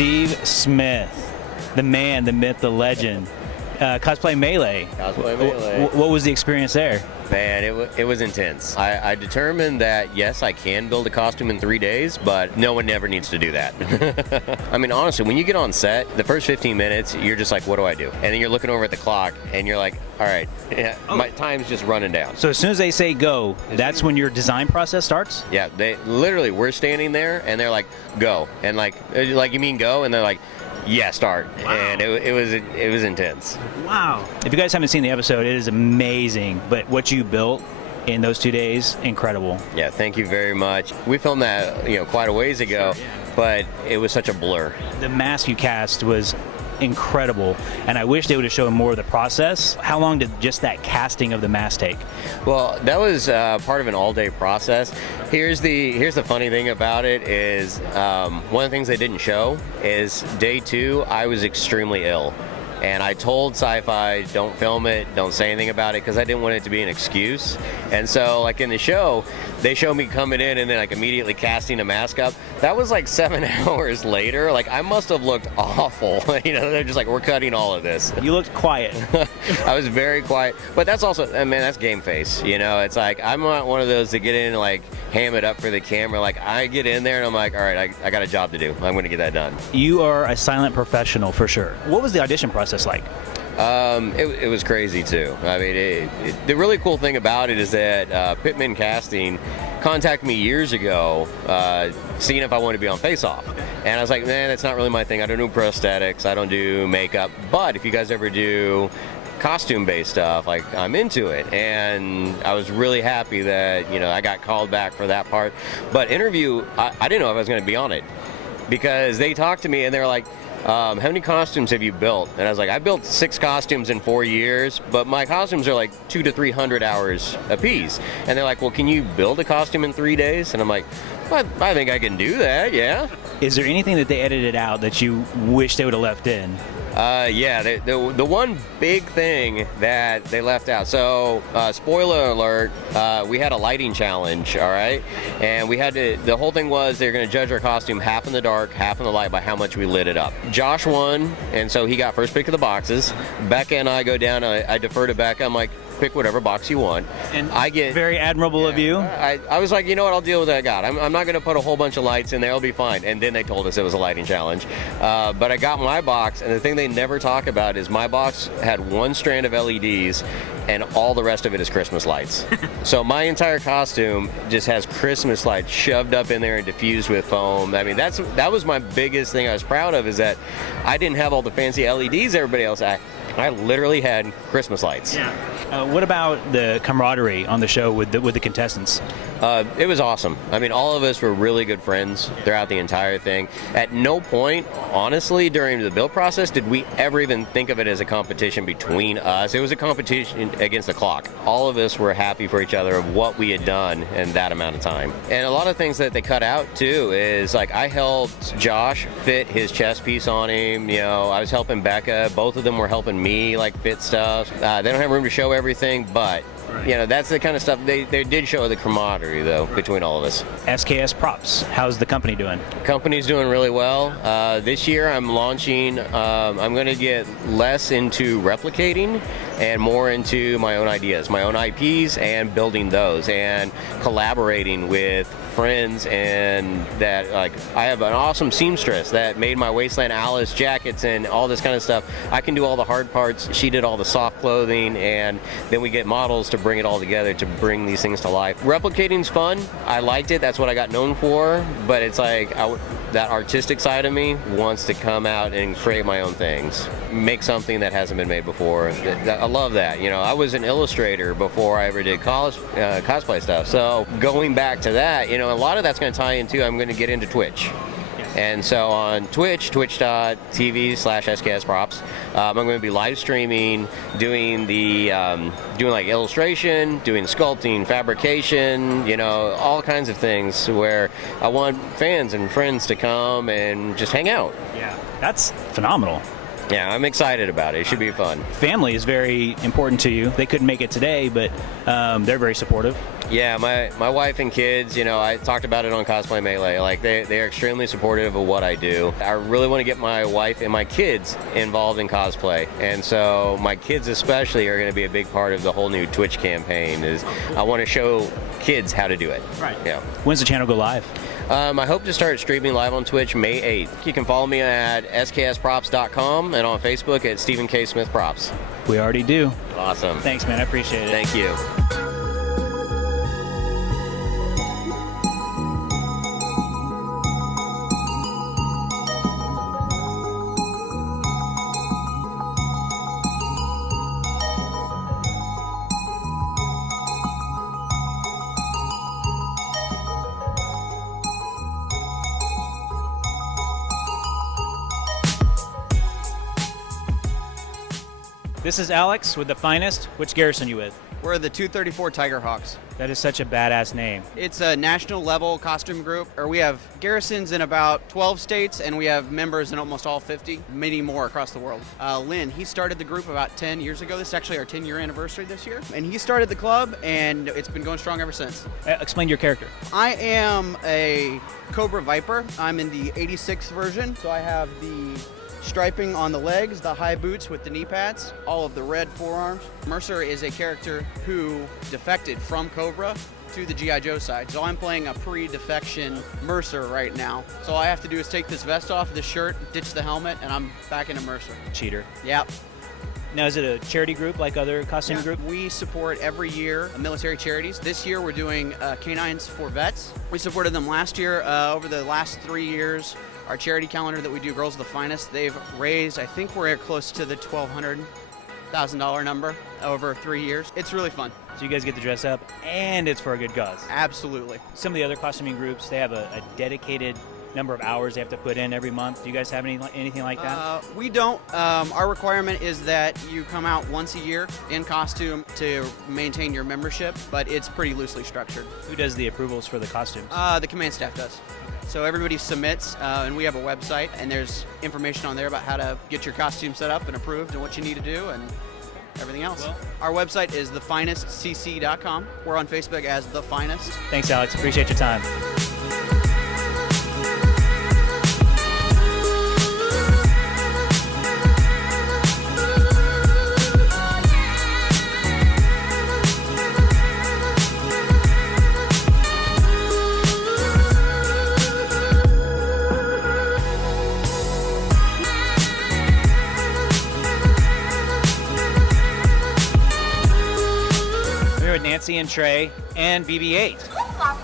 Steve Smith, the man, the myth, the legend. Cosplay Melee. Cosplay Melee. What was the experience there? Man, it was intense. I determined that, yes, I can build a costume in 3 days, but no one ever needs to do that. I mean, honestly, when you get on set, the first 15 minutes, you're just like, what do I do? And then you're looking over at the clock, and you're like, all right, yeah, my time's just running down. So as soon as they say go, that's when your design process starts? Yeah, they literally, we're standing there, and they're like, go. And like you mean go? And they're like, yeah, start. Wow. And it was intense. Wow. If you guys haven't seen the episode, it is amazing. But what you built in those 2 days, incredible. Yeah, thank you very much. We filmed that, quite a ways ago, sure, yeah, but it was such a blur. The mask you cast was incredible, and I wish they would have shown more of the process. How long did just that casting of the mask take? Well, that was part of an all-day process. Here's the funny thing about it is one of the things they didn't show is day 2 I was extremely ill. And I told Sci-Fi, don't film it, don't say anything about it, because I didn't want it to be an excuse. And so, like in the show, they show me coming in and then like immediately casting a mask up. That was like 7 hours later. Like I must have looked awful. They're just like, we're cutting all of this. You looked quiet. I was very quiet, but that's also, man, that's game face. It's like I'm not one of those that get in and like ham it up for the camera. Like I get in there and I'm like, all right, I got a job to do. I'm going to get that done. You are a silent professional for sure. What was the audition process like? It was crazy too. I mean, the really cool thing about it is that Pittman Casting contacted me years ago, seeing if I wanted to be on Face Off. And I was like, man, that's not really my thing. I don't do prosthetics. I don't do makeup. But if you guys ever do costume-based stuff, like I'm into it. And I was really happy that I got called back for that part. But interview, I didn't know if I was going to be on it, because they talked to me and they're like, how many costumes have you built? And I was like, I built 6 costumes in 4 years, but my costumes are like 200 to 300 hours a piece. And they're like, well, can you build a costume in 3 days? And I'm like, well, I think I can do that, yeah. Is there anything that they edited out that you wish they would have left in? Yeah, the one big thing that they left out, so spoiler alert, we had a lighting challenge, all right? And we had to, the whole thing was they're going to judge our costume half in the dark, half in the light by how much we lit it up. Josh won, and so he got first pick of the boxes. Becca and I go down, I defer to Becca, I'm like, pick whatever box you want. And I get very admirable of you. I was like, you know what, I'll deal with what I got. I'm not going to put a whole bunch of lights in there, it'll be fine. And then they told us it was a lighting challenge. But I got my box, and the thing they never talk about is my box had 1 strand of LEDs, and all the rest of it is Christmas lights. So my entire costume just has Christmas lights shoved up in there and diffused with foam. I mean, that was my biggest thing I was proud of, is that I didn't have all the fancy LEDs everybody else had. I literally had Christmas lights. Yeah. What about the camaraderie on the show with the contestants? It was awesome. I mean, all of us were really good friends throughout the entire thing. At no point, honestly, during the build process, did we ever even think of it as a competition between us. It was a competition against the clock. All of us were happy for each other of what we had done in that amount of time. And a lot of things that they cut out, too, is like I helped Josh fit his chest piece on him. I was helping Becca. Both of them were helping me, like, fit stuff. They don't have room to show everything, but that's the kind of stuff they did show, the camaraderie though between all of us. SKS Props, how's the company doing? Company's doing really well. This year I'm launching, I'm going to get less into replicating and more into my own ideas, my own IPs, and building those and collaborating with friends. And that, like, I have an awesome seamstress that made my Wasteland Alice jackets and all this kind of stuff. I can do all the hard parts. She did all the soft clothing, and then we get models to bring it all together to bring these things to life. Replicating's fun. I liked it. That's what I got known for. But it's like that artistic side of me wants to come out and create my own things, make something that hasn't been made before. I love that. I was an illustrator before I ever did cosplay stuff. So going back to that, a lot of that's going to tie into, I'm going to get into Twitch. And so on Twitch, twitch.tv/SKS Props, I'm going to be live streaming, doing like illustration, doing sculpting, fabrication, all kinds of things where I want fans and friends to come and just hang out. Yeah, that's phenomenal. Yeah, I'm excited about it. It should be fun. Family is very important to you. They couldn't make it today, but they're very supportive. Yeah, my wife and kids, you know, I talked about it on Cosplay Melee. Like, they're extremely supportive of what I do. I really want to get my wife and my kids involved in cosplay. And so my kids especially are going to be a big part of the whole new Twitch campaign. Is I want to show kids how to do it. Right. Yeah. When's the channel go live? I hope to start streaming live on Twitch May 8th. You can follow me at sksprops.com and on Facebook at Stephen K. Smith Props. We already do. Awesome. Thanks, man. I appreciate it. Thank you. This is Alex with The Finest. Which garrison you with? We're the 234 Tiger Hawks. That is such a badass name. It's a national level costume group, or we have garrisons in about 12 states, and we have members in almost all 50, many more across the world. Lynn, he started the group about 10 years ago. This is actually our 10-year anniversary this year. And he started the club, and it's been going strong ever since. Explain your character. I am a Cobra Viper. I'm in the 86th version, so I have the striping on the legs, the high boots with the knee pads, all of the red forearms. Merissa is a character who defected from Cobra to the G.I. Joe side. So I'm playing a pre-defection Merissa right now. So all I have to do is take this vest off, this shirt, ditch the helmet, and I'm back into Merissa. Cheater. Yep. Now, is it a charity group like other costume groups? We support every year military charities. This year we're doing Canines for Vets. We supported them last year. Over the last 3 years, our charity calendar that we do, Girls of the Finest, they've raised, I think we're close to the $1,200,000 number over 3 years. It's really fun. So you guys get to dress up, and it's for a good cause. Absolutely. Some of the other costuming groups, they have a dedicated number of hours they have to put in every month. Do you guys have anything like that? We don't. Our requirement is that you come out once a year in costume to maintain your membership, but it's pretty loosely structured. Who does the approvals for the costumes? The command staff does. So everybody submits, and we have a website, and there's information on there about how to get your costume set up and approved and what you need to do and everything else. Well, our website is thefinestcc.com. We're on Facebook as The Finest. Thanks, Alex. Appreciate your time. Nancy and Trey and BB-8.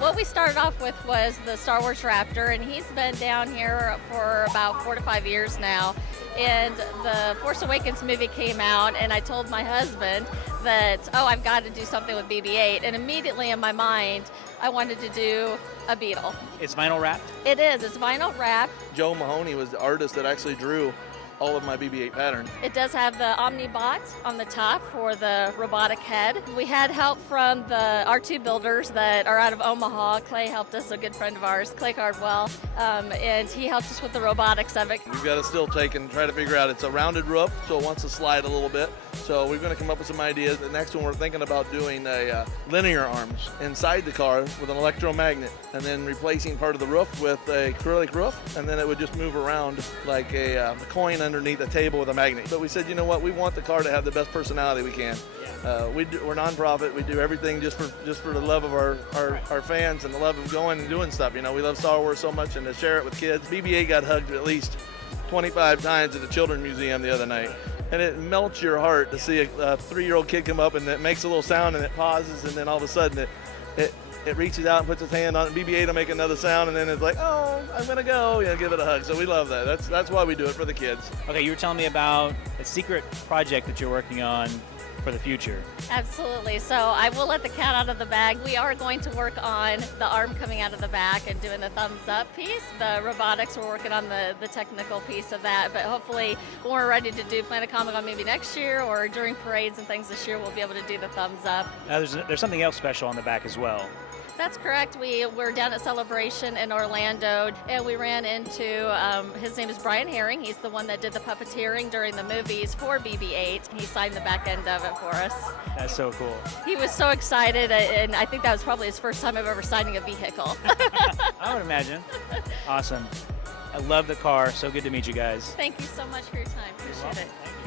What we started off with was the Star Wars Raptor, and he's been down here for about 4 to 5 years now. And the Force Awakens movie came out, and I told my husband that, oh, I've got to do something with BB-8. And immediately in my mind, I wanted to do a Beetle. It's vinyl wrapped? It is. It's vinyl wrapped. Joe Mahoney was the artist that actually drew all of my BB-8 pattern. It does have the Omnibot on the top for the robotic head. We had help from the R2 builders that are out of Omaha. Clay helped us, a good friend of ours, Clay Cardwell, and he helped us with the robotics of it. We've got to still take and try to figure out, it's a rounded roof, so it wants to slide a little bit. So we're going to come up with some ideas. The next one, we're thinking about doing a linear arms inside the car with an electromagnet, and then replacing part of the roof with a acrylic roof, and then it would just move around like a coin underneath a table with a magnet. But we said, you know what, we want the car to have the best personality we can. We're nonprofit. We do everything just for the love of our fans and the love of going and doing stuff. You know, we love Star Wars so much, and to share it with kids. BB-8 got hugged at least 25 times at the Children's Museum the other night. And it melts your heart to see a 3-year-old kid come up and it makes a little sound and it pauses, and then all of a sudden it reaches out and puts its hand on it. BB-8 will make another sound, and then it's like, oh, I'm gonna go, give it a hug. So we love that. That's why we do it, for the kids. Okay, you were telling me about a secret project that you're working on for the future. Absolutely. So I will let the cat out of the bag. We are going to work on the arm coming out of the back and doing the thumbs up piece. The robotics, we're working on the technical piece of that, but hopefully when we're ready to do Planet Comicon maybe next year or during parades and things this year, we'll be able to do the thumbs up. Now there's something else special on the back as well. That's correct. We were down at Celebration in Orlando, and we ran into, his name is Brian Herring. He's the one that did the puppeteering during the movies for BB-8. He signed the back end of it for us. That's so cool. He was so excited, and I think that was probably his first time of ever signing a vehicle. I would imagine. Awesome. I love the car. So good to meet you guys. Thank you so much for your time. Appreciate it. Thank you.